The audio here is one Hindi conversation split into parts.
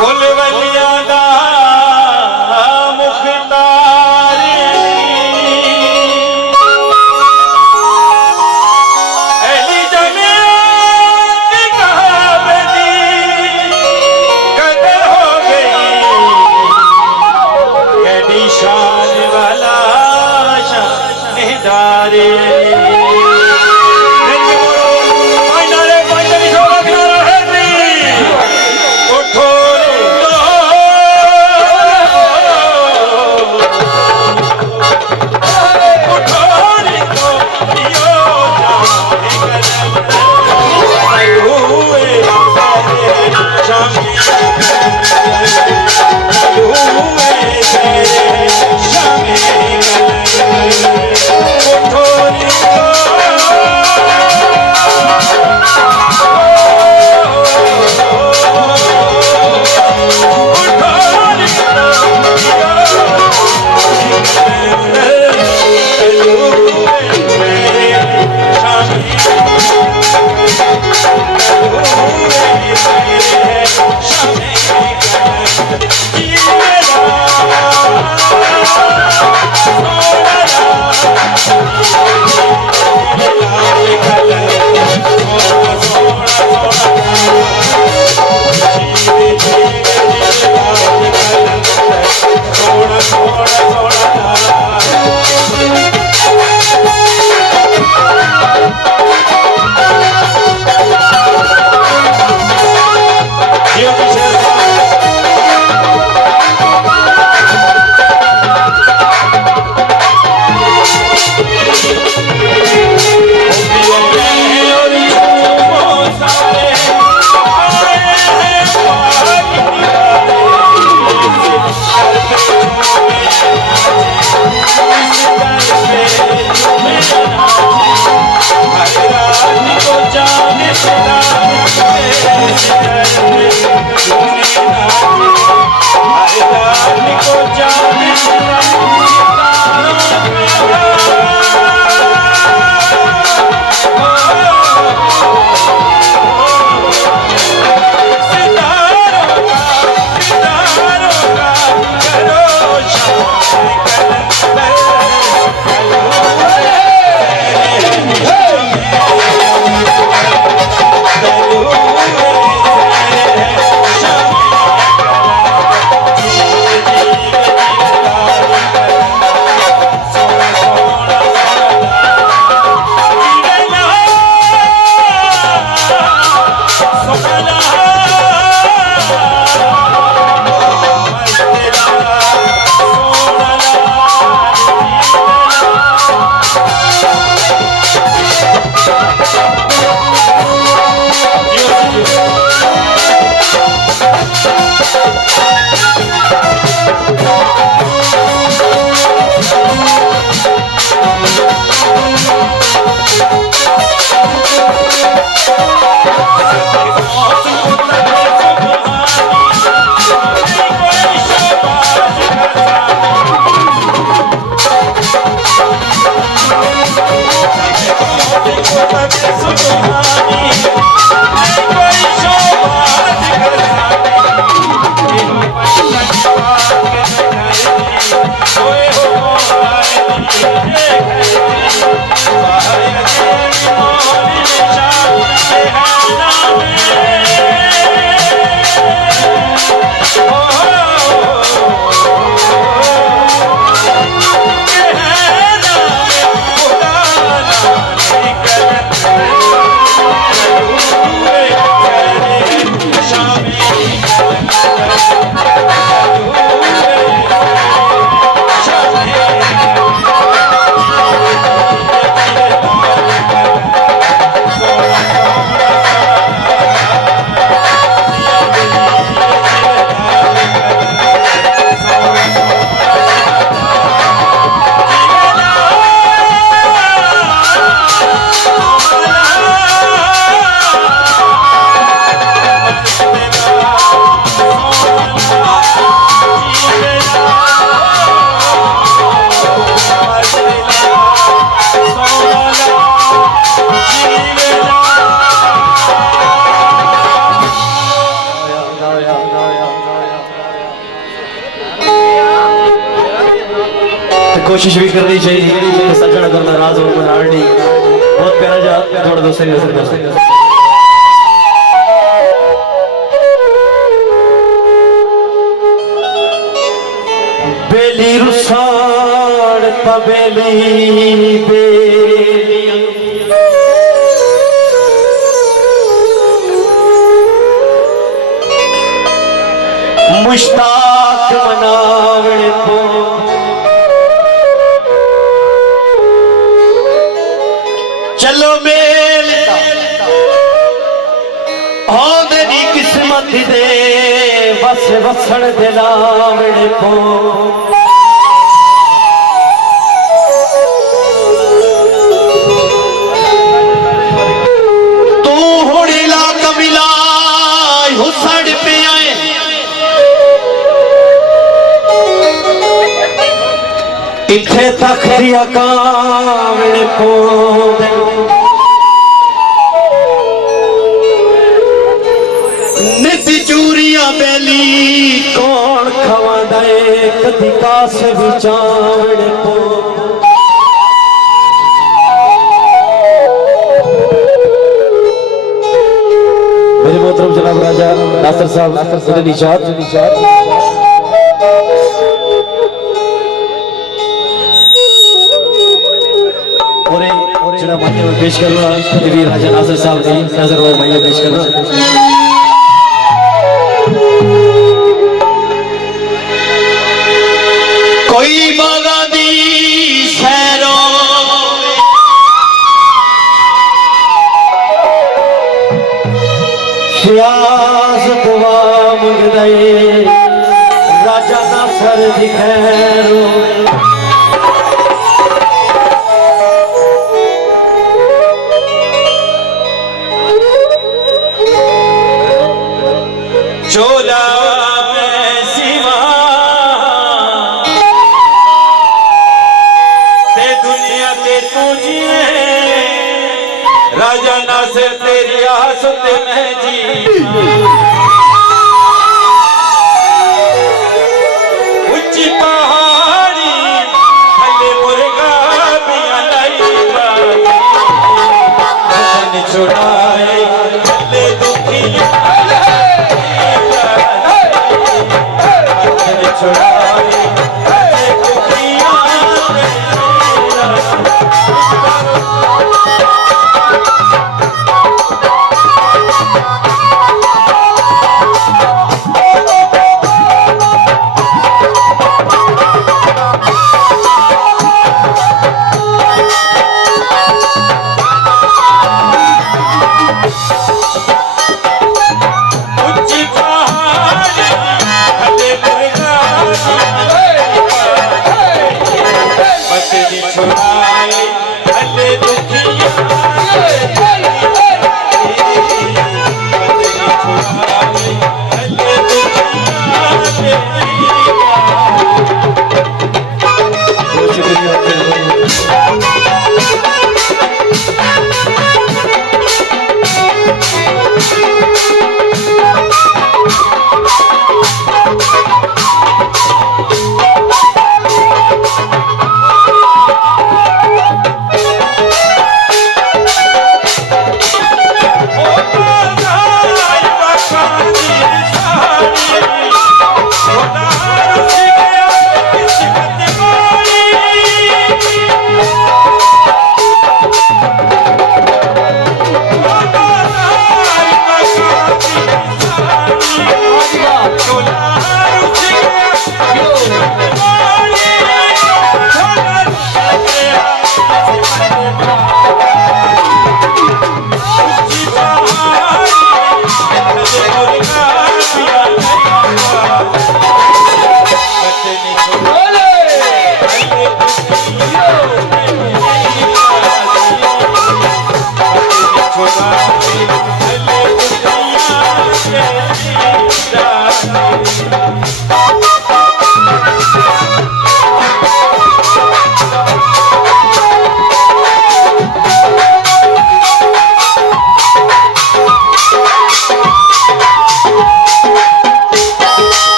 फुलवलिया दा मुख्तारी अली जमीयत की कहावती कदर हो गई कदी शान वाला शानदार कोशिश भी करनी चाहिए सज्जन अगर नाराज हो बनानी बहुत प्यारा जा थोड़ा दोस्तों बेली रुसाड़ तबेली बेली मुश्ताक मनावण को चलो मेल आदरी किस्मत दे बस वसण दिलावण को तू होड़ी ला कबिला हुसड़ पे आए इथे तक दिया कावण को नित चूरिया बेली कौन खवा दे कदी कास विचावण को मेरे मोहतरम जनाब राजा नासिर साहब निशात जरा मान्य में पेश कर रहा वीर राजा नासिर साहब ने नजर वो मान्य पेश कर रहा कोई बागादी शहरों सियास दुआ मंगदे राजा नासिर दिखैरो चोला में सिवा ते दुनिया ते तू जीवे राजा नासिर तेरी आसत में जी उच्ची पहाड़ी थले मुर्गा पिया लाई बात छुड़ाए थले दुखी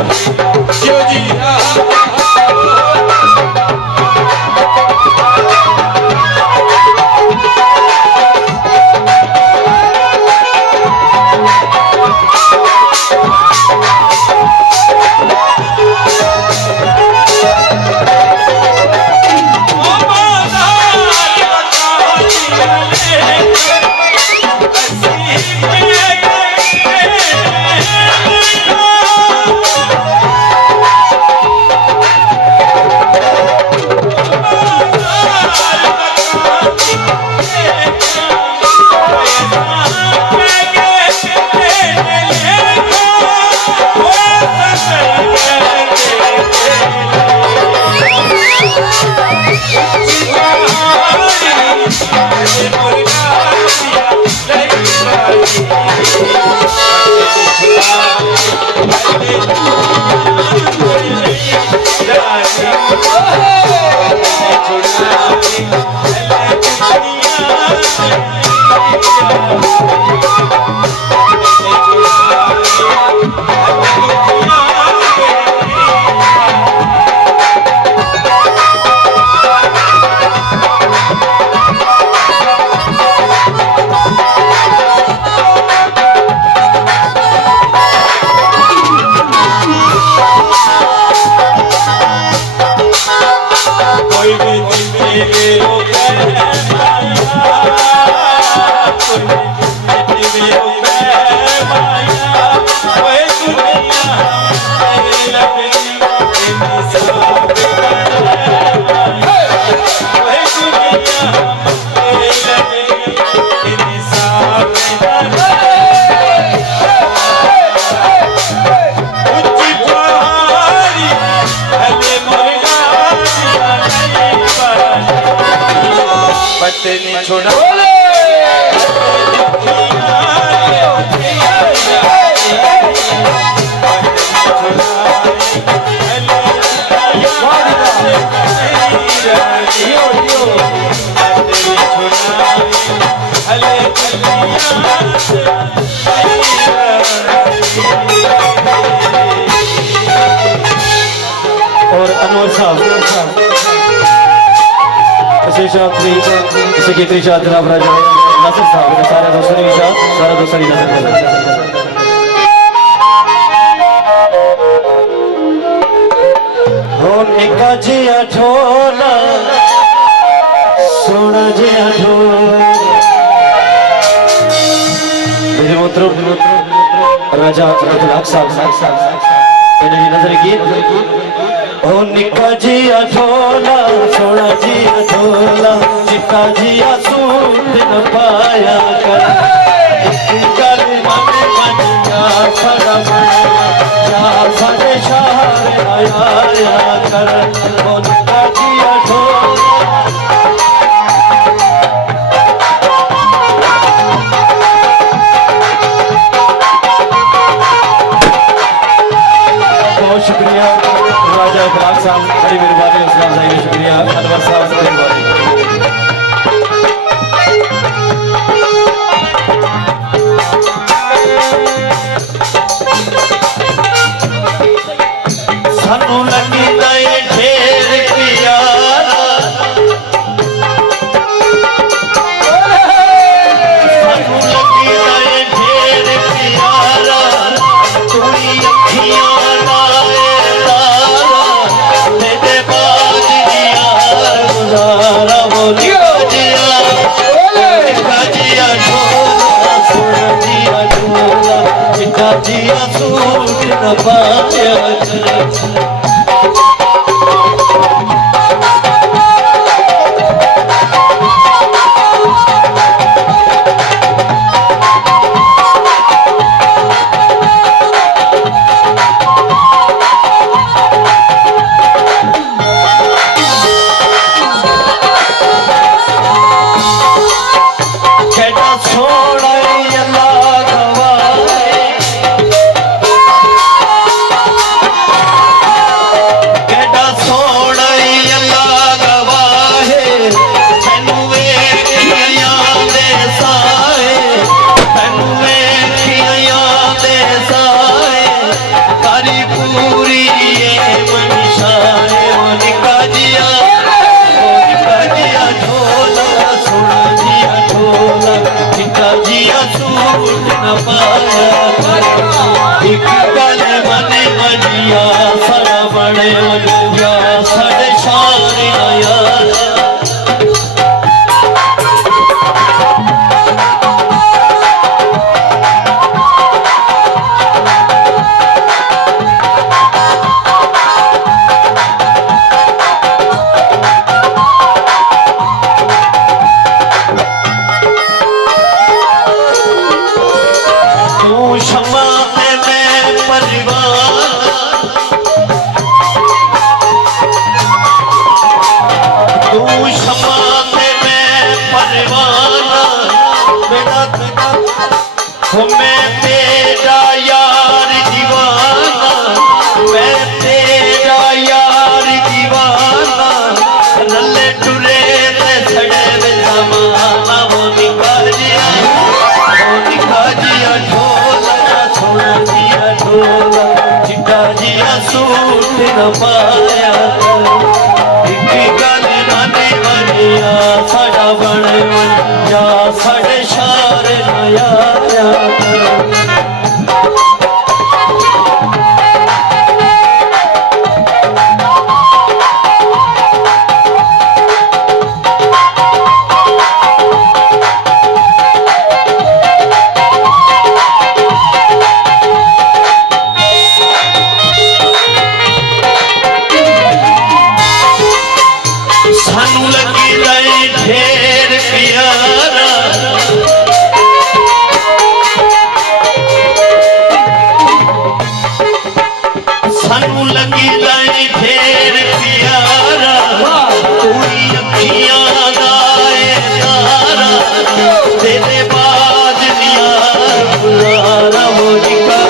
जो जी छोड़ा और अनवर साहब सेक्रेटरी शाह जनाब राजा नासिर साहब सारा दोस्तों निका जिया ठोला सोना जिया ठोला राजा साहब नजर गीत ओ निका जिया ठोला सोना जिया ठोला चिट्टा जिया सूट न पाया कर गल मन जा सड़ा जा सड़े शार आया कर ओ निका जिया ठोला बहुत शुक्रिया राजा इकराम साहब, बड़ी मेहरबानी, उसका शुक्रिया अनवर साहब, मेहरबानी। सानू लगी दे ढेर प्यारा, सानू लगी दे ढेर प्यारा, तुई अखियां जिया सूट न पाया सूट न पाया एक गल मने मनिया साड़ा बने मनिया साढ़े शान आया मैं तेरा यार दीवाना मैं तेरा यार दीवाना नल्ले टुरे ते सड़े वे जमाना वो निका जिया ढोला सोना जिया ढोला चिट्टा जिया सूट न पाया एक गल नाने मनिया साड़ा बने मनिया साढ़े शार आया सानू लगी रही ढेर प्यारा सानू लगी रही ढेर प्यारा पूरी अखियां दाए तारा तेरे बाद दिया बुलारा वो निका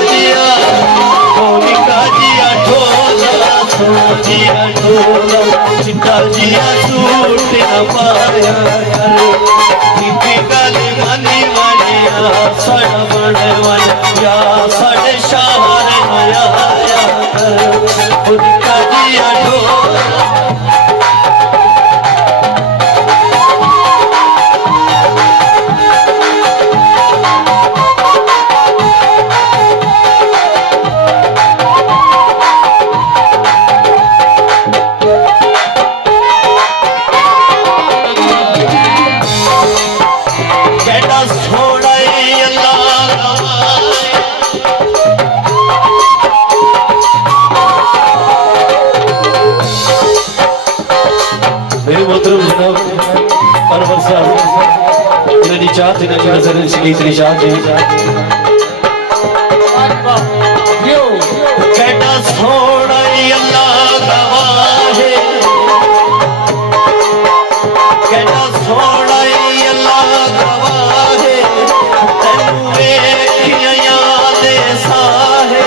जिया ढोला सोना जिया ढोला चिट्टा जिया सूट न पाया एक गल मनी मनिया साड़ा बने मनिया साढ़े शार आया उनका जिया ढोला कहता सोना अल्लाह गवाहे कहता सोना अल्लाह गवाहे तेनू वेखिया याद साहे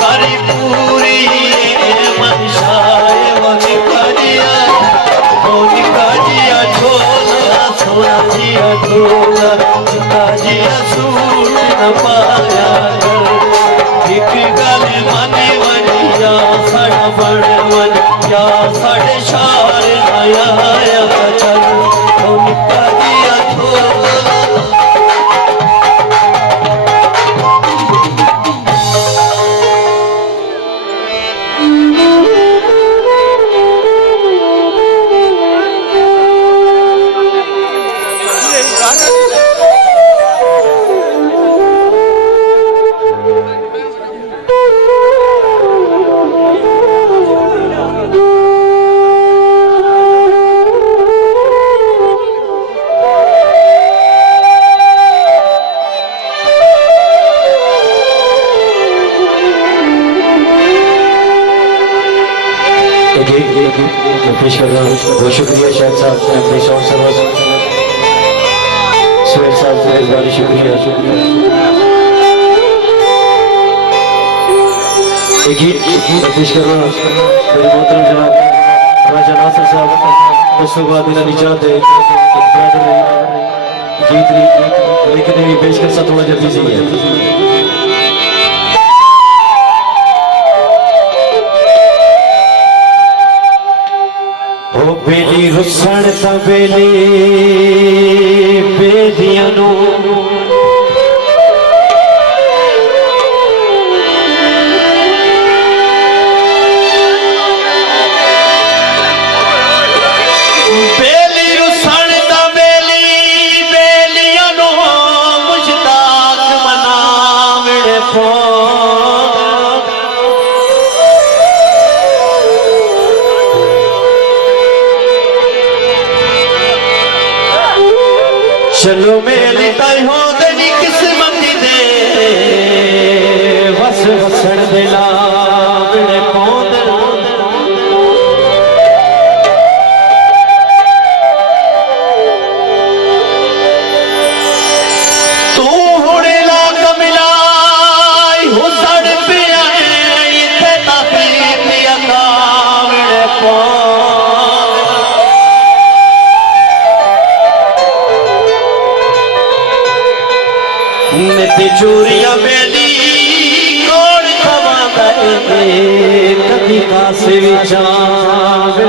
करी पूरी मनशाए निका जिया ढोला सोना जिया ढोला चिट्टा जिया सूट न पाया एक गल मनी मनिया साड़ा बने मनिया साढ़े शार आया चल ओ निका जिया ढोला पेश कर रहा हूँ बहुत शुक्रिया शायद साहब अपनी सॉन्ग सर्विस सुहेल साहब मेहरबानी शुक्रिया एक गीत पेश कर रहा हूँ मेरे मोहतरम जनाब राजा नासिर साहब उसके बाद मेरा निजात है गीत लेकिन पेश कर सा थोड़ा जल्दी से है बेली रुसण ता बेली बेलियां नू ते चोरियां बेली कौन खवांदा है कदी कासे विचार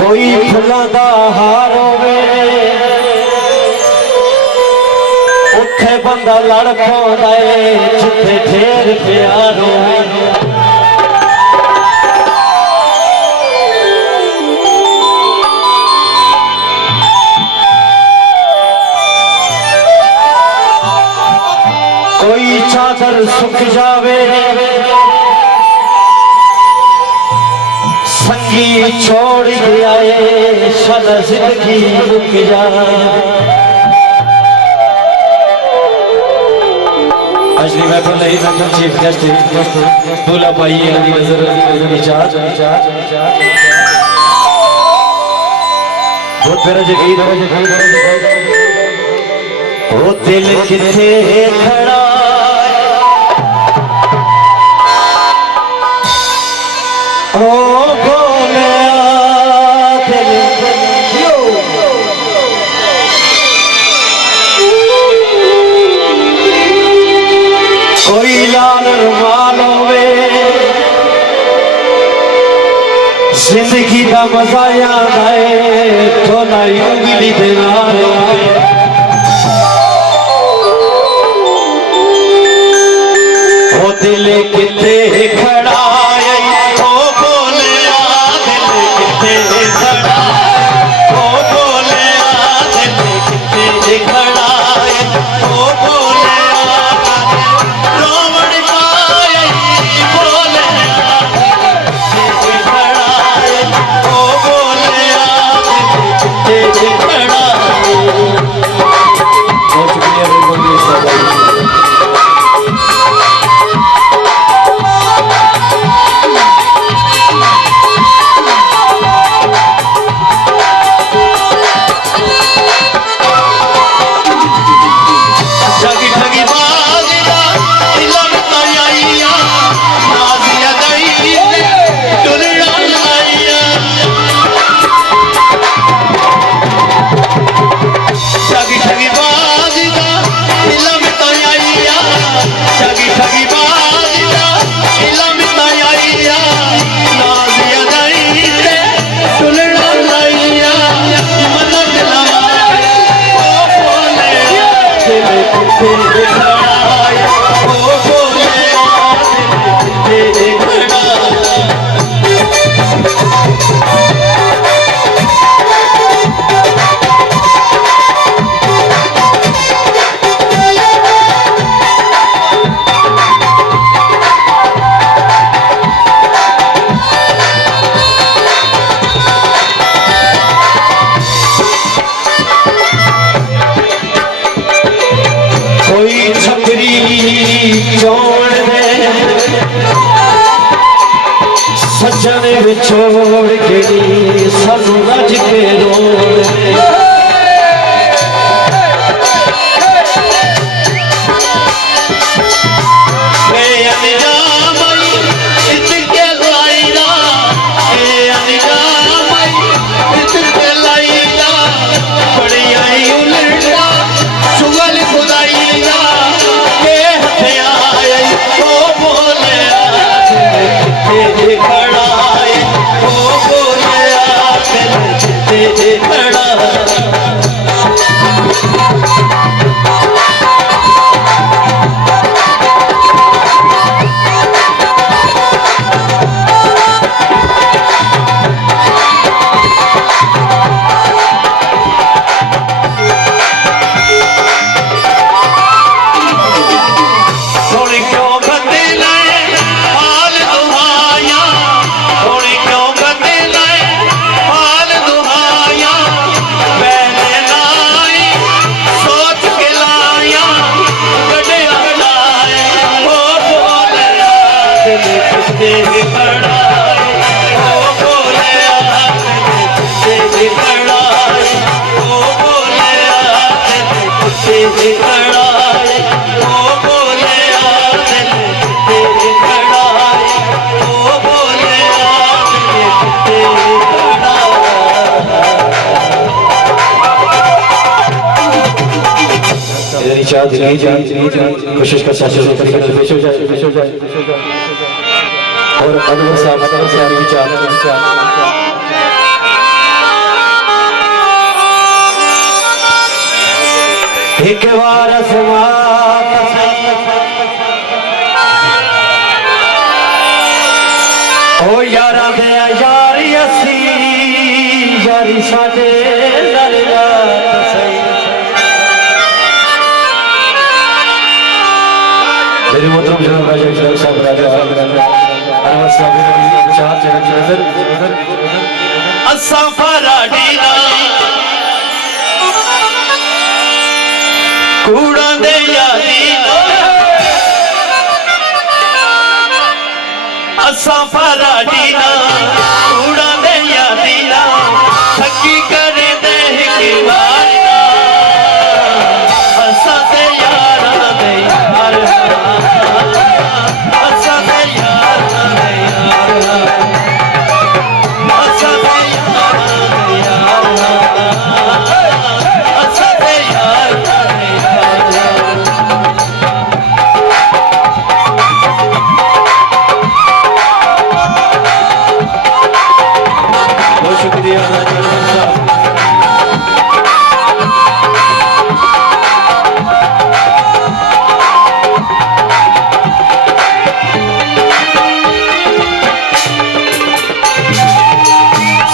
कोई फुल्लां दा हार होवे उत्थे बंदा लड़ पौंदा है जिथे ढेर प्यार होवे कोई चादर सुख जावे संगी छोड़ दिया है सदा जिंदगी रुक जाए आज नहीं मैं बोल रही चीफ गेस्ट दूल्हा भाई नजर इजाज बहुत प्यारा जगह वो दिल किथे खड़ा ओ कोई लाल रुमाल होवे जिंदगी का मजा याद आए तो ना उंगली दे नाल ओ दिल किथे खड़ा है ओ बोलिया दिल किथे खड़ा ओ बोलिया दिल किथे खड़ा है ओ बोलिया सजन छोड़ के सब रज के रोड़ खड़ा है ओ बोलिया दिल इजाजत कीजिए। कोशिश करता है पेश हो जाए और अनवर साहब से विचार एक बार ओ यारा दे यारी असी यारी साडे मेरे मोहतरम जनाब राजा इशराक साहब राजा अनवर साहब चार असा फराडीना कूड़ा दे यादीना असा फराडीना कूड़ा दे यादीना थकी करे दे हिकवारना असा ते यारा दे यार असा ते यारा दे यार असा ते यारा दे यार असा ते यारा दे यार बहुत शुक्रिया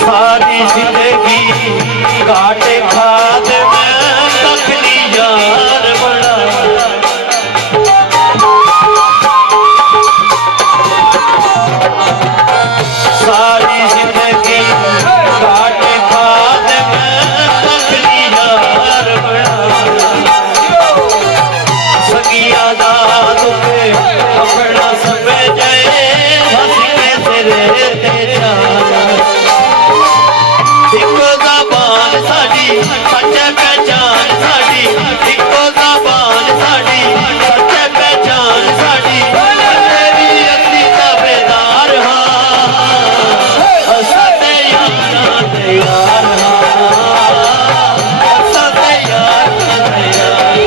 सारी जिंदगी काटे खाद में तकनी यार बड़ा सारी जिंदगी काटे खाद में तकनी यार बड़ा सगिया दाद पे अपना सबे जाए हंस के तेरे तेरा इको ज़बान साडी सच्चे पहचान साडी इको ज़बान साडी सच्चे पहचान साडी तेरी असी ताबेदार हां असा ते यारा दे यार हां असा ते यारा दे यार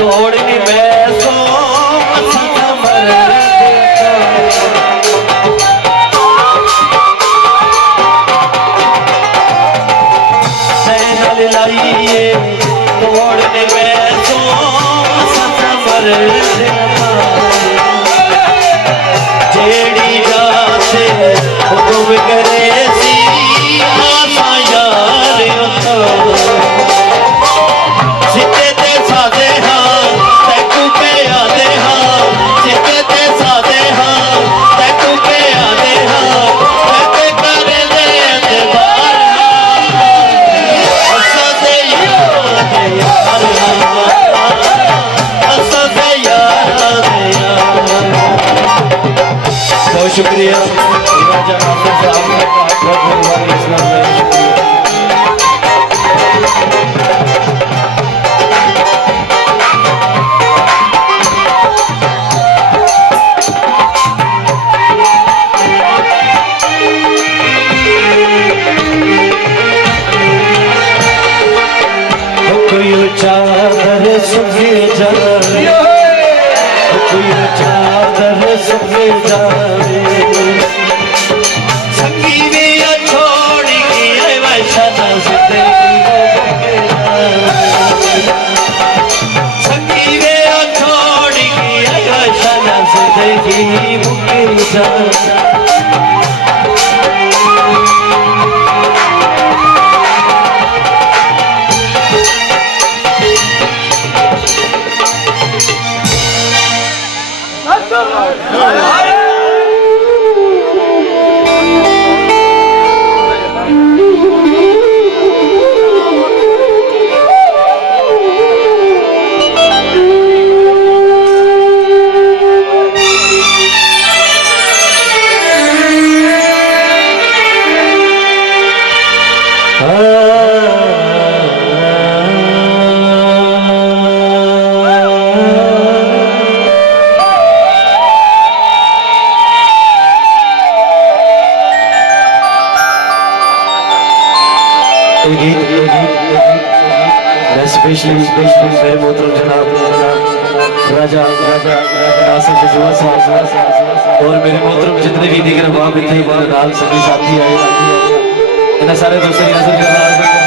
तोड़नी बैसो मर लाइए तोड़ने बैसो मर जेड़ी जाते हुक्म करे सी आसा यार सिद्धे ते सादे हाँ तैकू पे आदे हाँ सिद्धे ते सादे हाँ तैकू पे आदे हाँ ते करे दे एतबार असा ते यार असा ते यार बहुत शुक्रिया राजा नासिर साहब का बहुत इस्लाम में शुक्रिया चादर सुखे जावे कोई चादर सुखे जावे संगी वे छोड़ी के वैसा नजदे संगी वे छोड़ी के वैसा नजदे की मुके जा स्पेशली मेरे मोहतरम जनाब राजा नासिर जजुआ साहब और मेरे मोहतरम जितने भी दीगर वहाँ पे थे मेरे नाल सभी साथी आए इन्हें सारे दोस्तों की नजर के साथ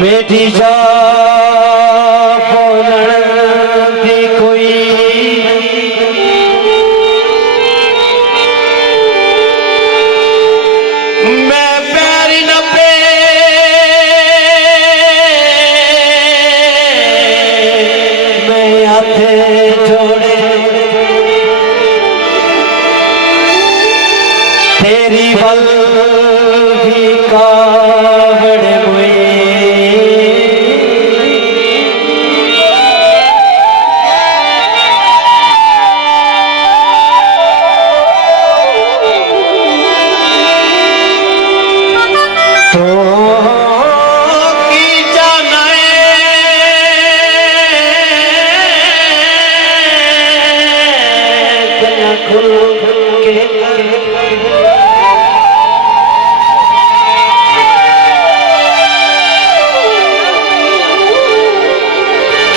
मेरी जा बोलण दी कोई मैं पैर न पे मैं हाथे जोड़े तेरी बल भी कावड़ मुई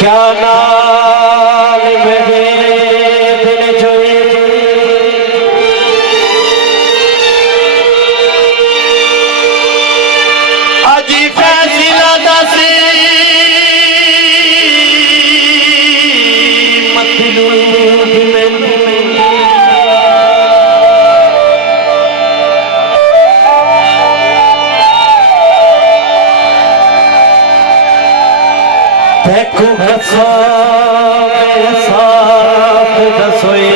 क्या नाल मेरे दिल जोए अजी फैसला दसी मतलूब में देखो कसा साथ दसोए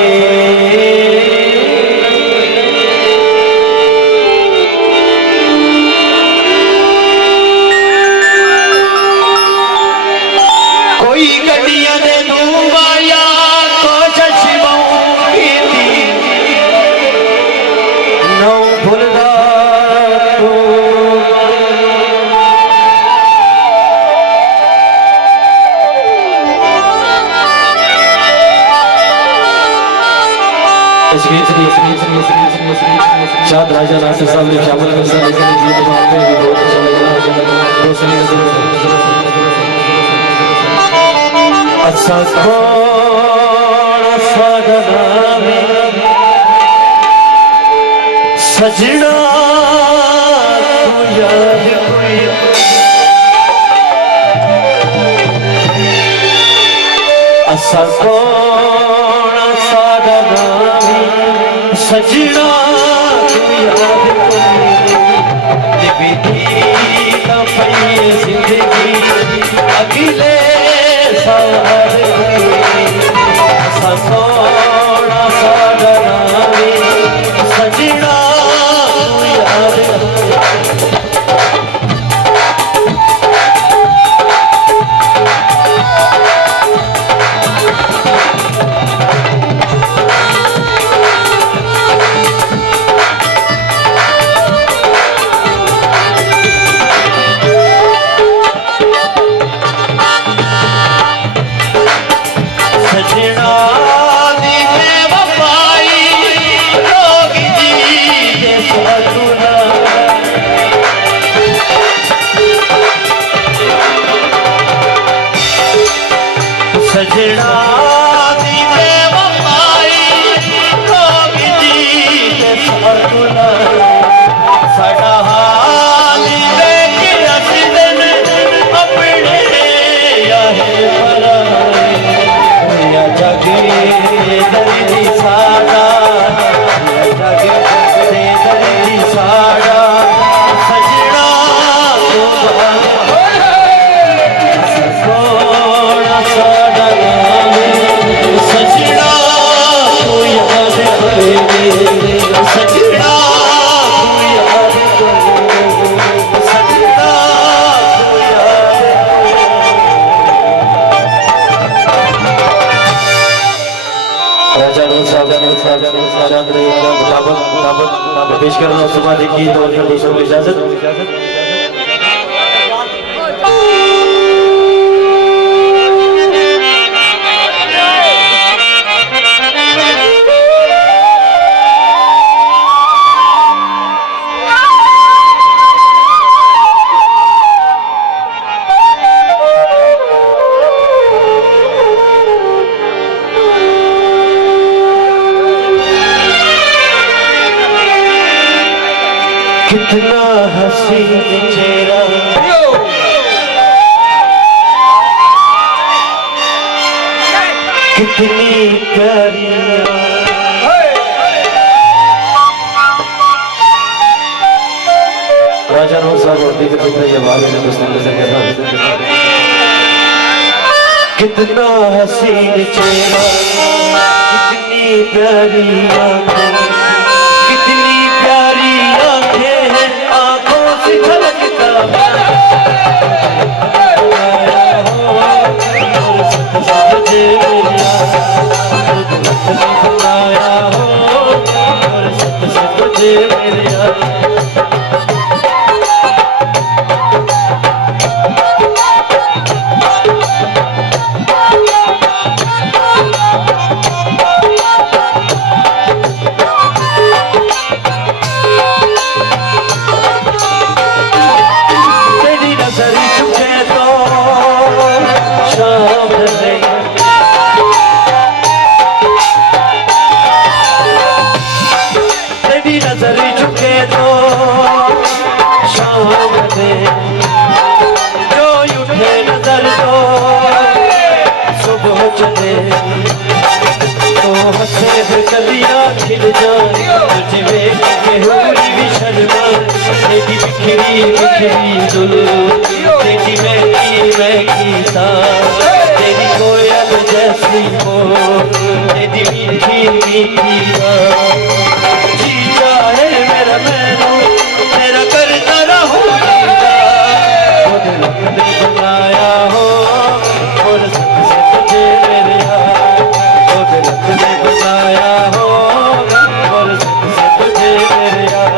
कोई गड्डियां दे दूवाया कोशिश की नौ भुलदा शाद राजा नासिर साहब ने शामिल कर सा लेकिन जी मामले में बहुत अच्छा लगा रोशनी अच्छा कौन सजना में सजना तू याद कोई अच्छा कौन सजना सजना जिंदगी अगले साल सोना सागना सजना सजना दी बेवफाई रोग जी सतुना साडा हाल देख रसदन अपने याहे पराए या जगे दर्दी साडा या जगे दर्दी साडा सजना राजा नूर साहब चंद्र मुताबिक पेश कर रहा हूँ सुबह देखी तो दूसरों को इजाजत। कितना हसीन चेहरा कितनी प्यारी राजा नूर साहब और दीगर पुत्र ये बात है दोस्तों नजर करना कितना हसीन चेहरा कितनी प्यारी आंखें कितनी प्यारी आंखें हैं आंखों से झलकता कलियां खिल जाए तुझे देख के होली भी शर्मा तेरी बिखरी बिखरी दुल तेरी महकी सांस तेरी कोयल जैसी हो तेरी मीठी मीठी बात जी चाहे मेरा मैनू तेरा करता रहूं ने बनाया हो और सबसे तुझे मेरे यार ने बनाया हो और सबसे तुझे मेरे यार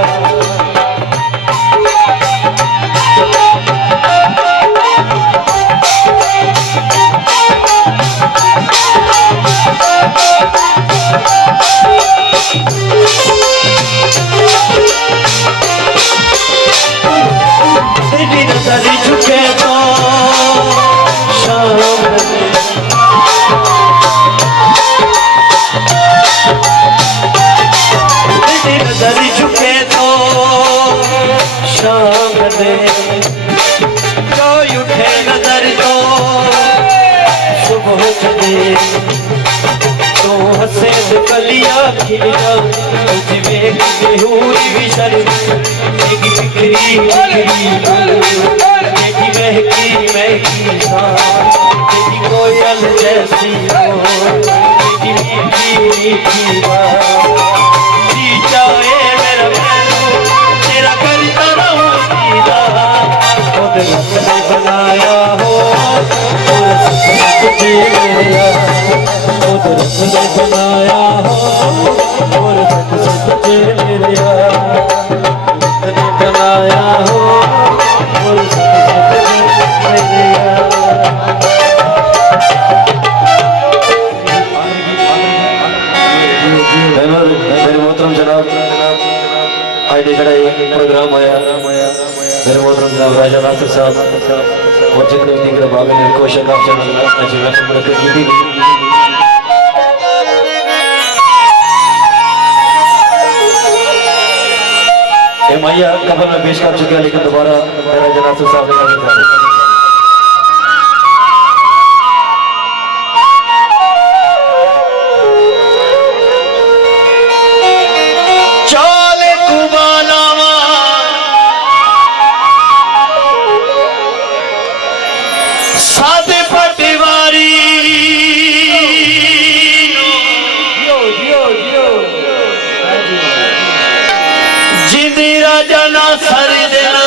तेरी नजर झुके तो शाम तेरी नजर झुके तो शाम दे जो उठे नजर तो सुबह चले तो हंसे तो कलियां खिल जाए तुझे के हुई भी शर्म तेरी बिखरी बिखरी तेरी महकी महकी सांस तेरी कोयल जैसी हो तेरी मीठी मीठी बात जी चाहे मेरा मैनू तेरा करता रहूं सीधा खुद ने बनाया हो और तुझे मेरा खुद ने बनाया हो और तुझे मेरा ने बनाया हो और मेरे मोहतरम जनाब आज देखा प्रोग्राम आया मेरे मोहतरम जनाब राजा नासिर साहब और जितने भी दीगर बाबे ने कोशिश की थी मैया कबर में पेश कर चुके हैं लेकिन दोबारा मेरा जनाब साहब ने चले कुबालावा सादे पटवारी जिंदी राजा ना सर देना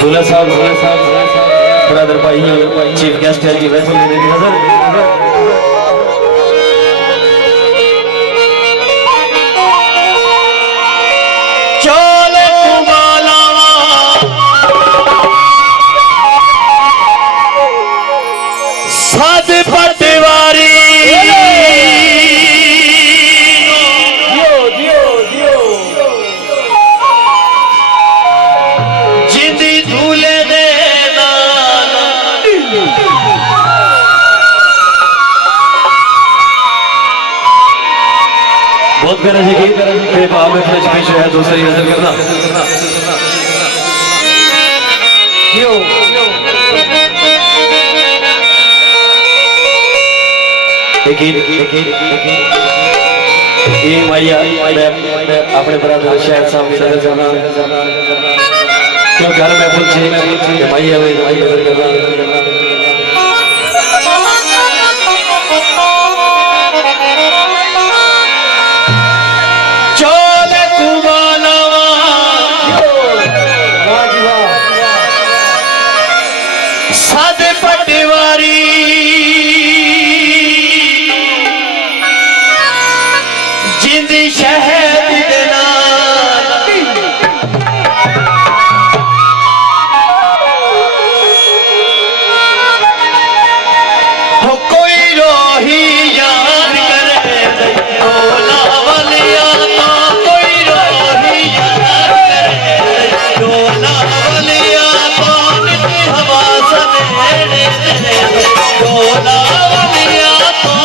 दूल्हा साहब ब्रदर भाई चीफ गेस्ट है जी वैसे मेरी नजर चोले कुमालावा साध पटवारी जिंदी झूले दे बहुत प्यारा जी गीत मेरे भाव में फ्रेश पेश है दूसरी नजर करना ये मैया मैं अपने बराबर शायद सामने नजर जाना क्यों घर में पूछे मैया में नजर करना साधे पटवारी जिंदी शहद देना हो कोई रोही याद करे डोला वालिया तो कोई रोही याद करे डोला वालिया तो नित हवा सने डोला वालिया तो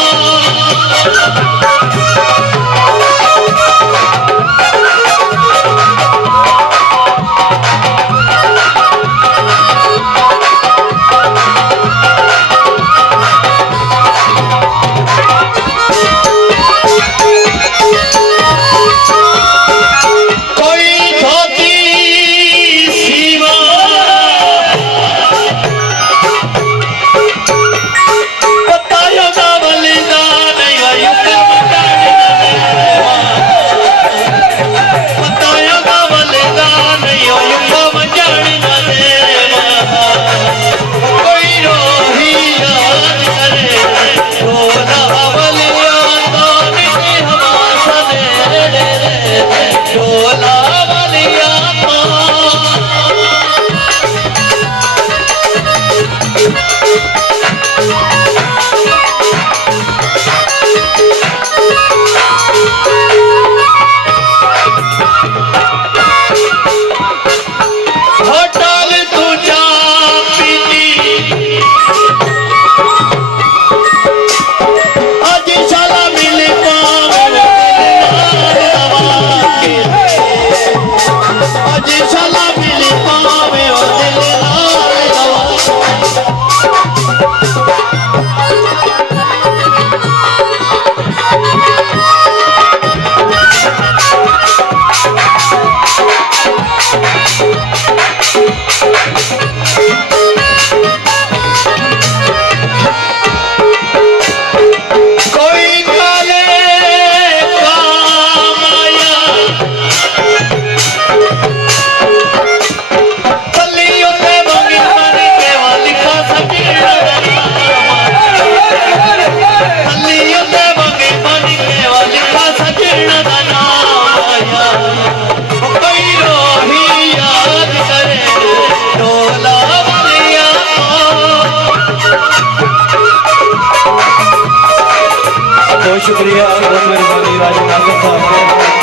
बहुत शुक्रिया बहुत मेहरबानी राजन नागर साहब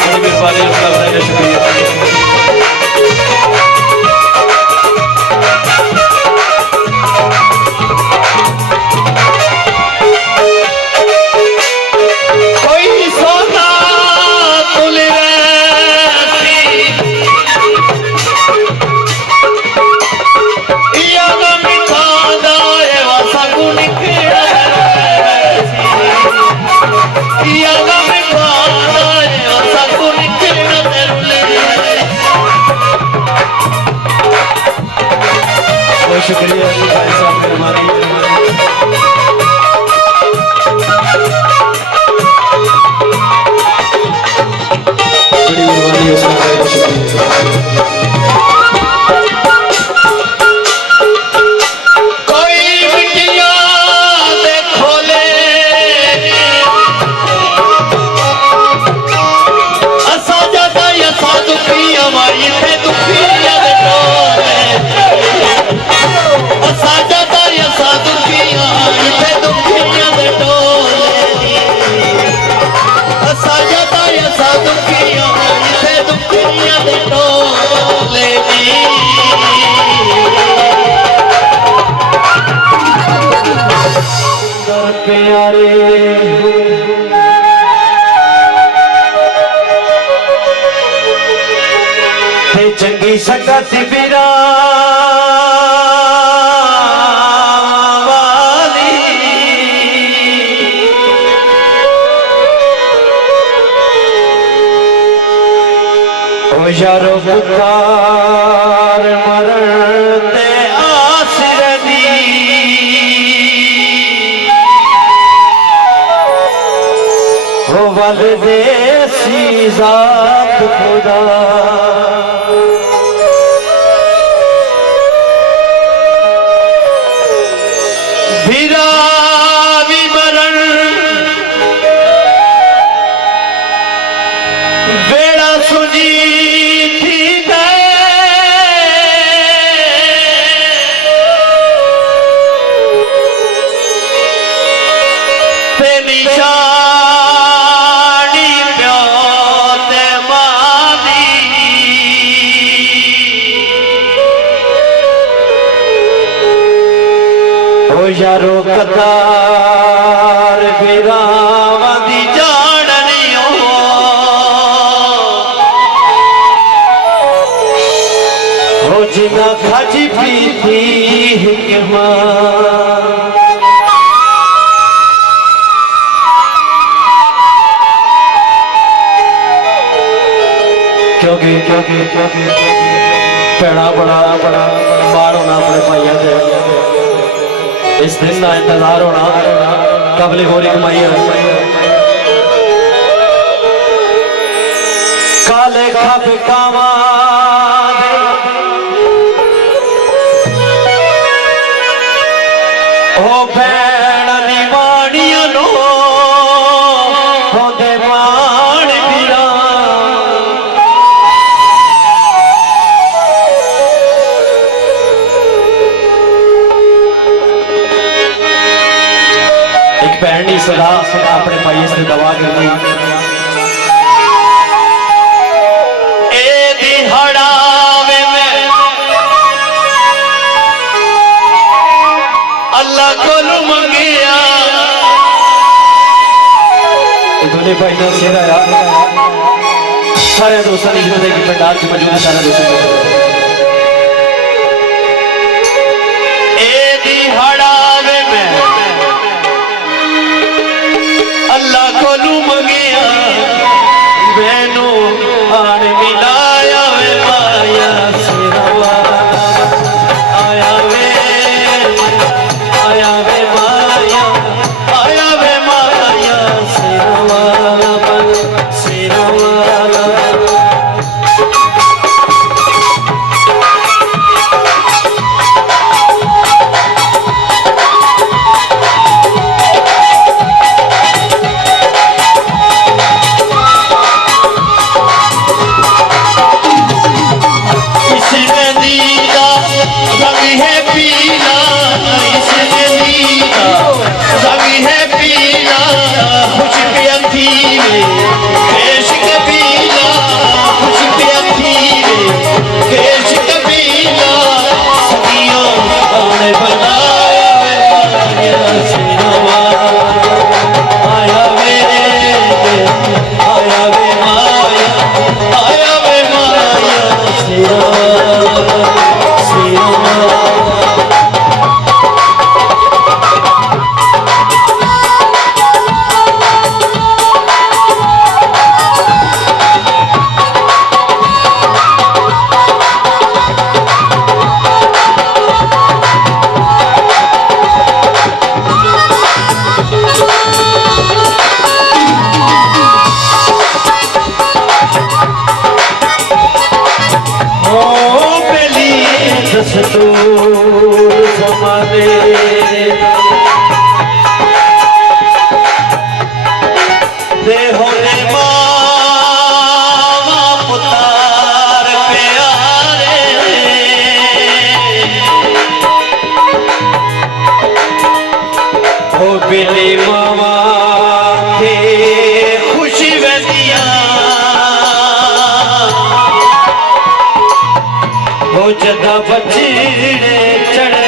बड़ी मेहरबानी आपका शुक्रिया प्यारे ते चंगी संगत बिरा वाली ओ यारो पुकार मरण ते आसिर दी ओ वल देसी जात खुदा यारो कतार बिरावां दी जाड़नियो हो जिना खाजी पीती हिकमा क्योंकि भैड़ा बड़ा मार होना अपने भाइयों से इस दिन का इंतजार होना कबले गोरी कमाई काले खप कावा ओ भैन निवाणियों नो होंदे मान पीड़ा भैन ने सदा अपने भाई से दवा करनी अल्लाह को मंगिया दोनों भाई ने शेर आया सारे दोस्तों ने जितने की पंडाल च मौजूद सारे दोस्तों अल्लाह कोलू मंगिया मैनू आन मिलाया वे माया सिरवा आया वे माया आया वे माया सिरवा बिली मावा के खुशी वदिया वो जदा बचड़े चढ़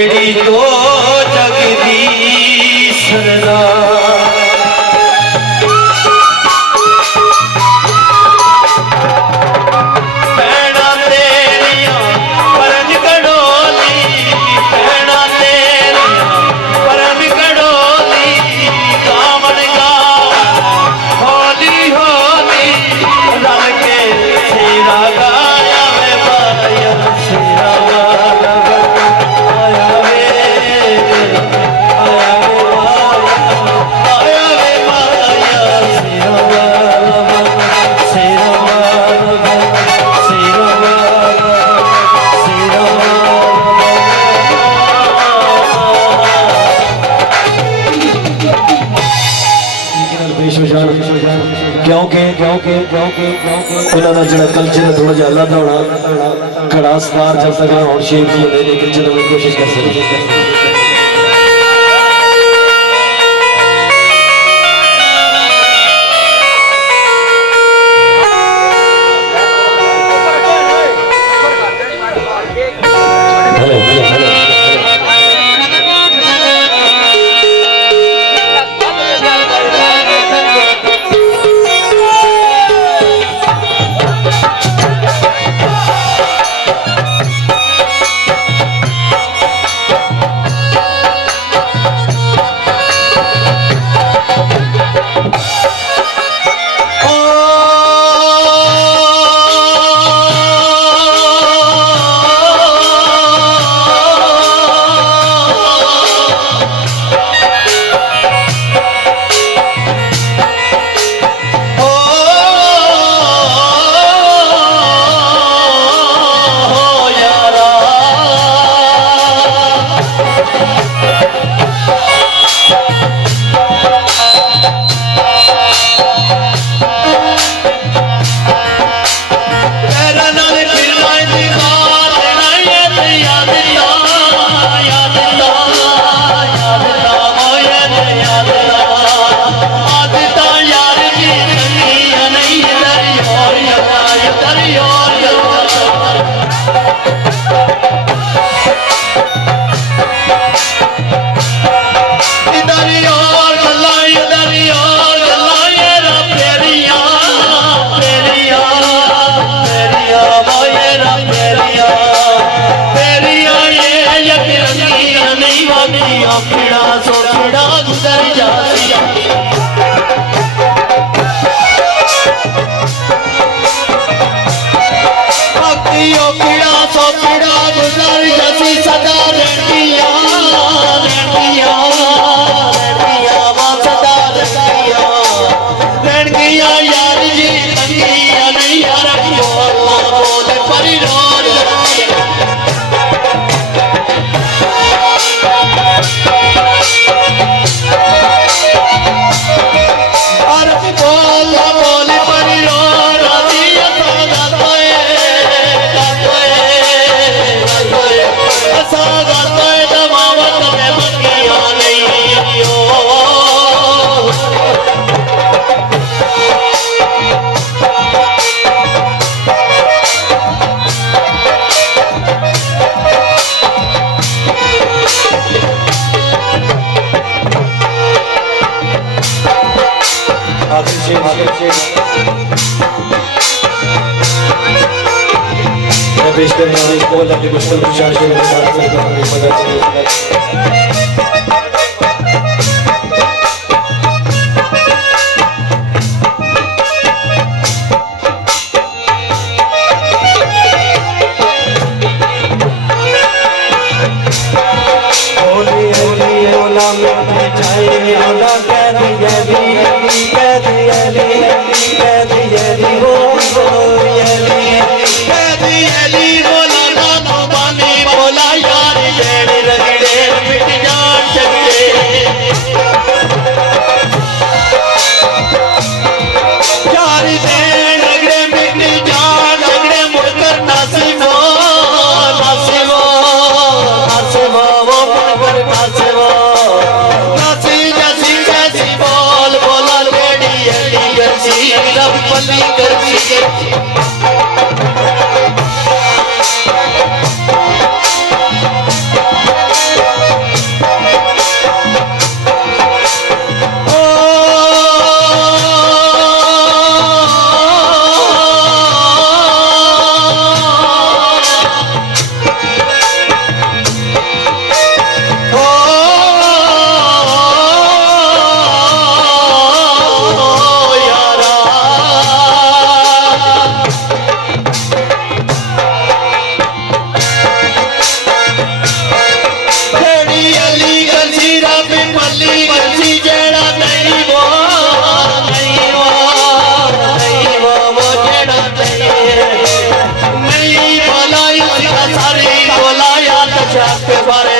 जेड़ी दो जगदी सरदार क्योंकि उन्होंने जो कल्चर है थोड़ा जहा अलग होना खड़ा स्टार जब तक और शेप जी होने लेकिन चलो मैं कोशिश कर सकते पेश करने वाले को अपनी मुश्किल प्रशासन मदद একেবারে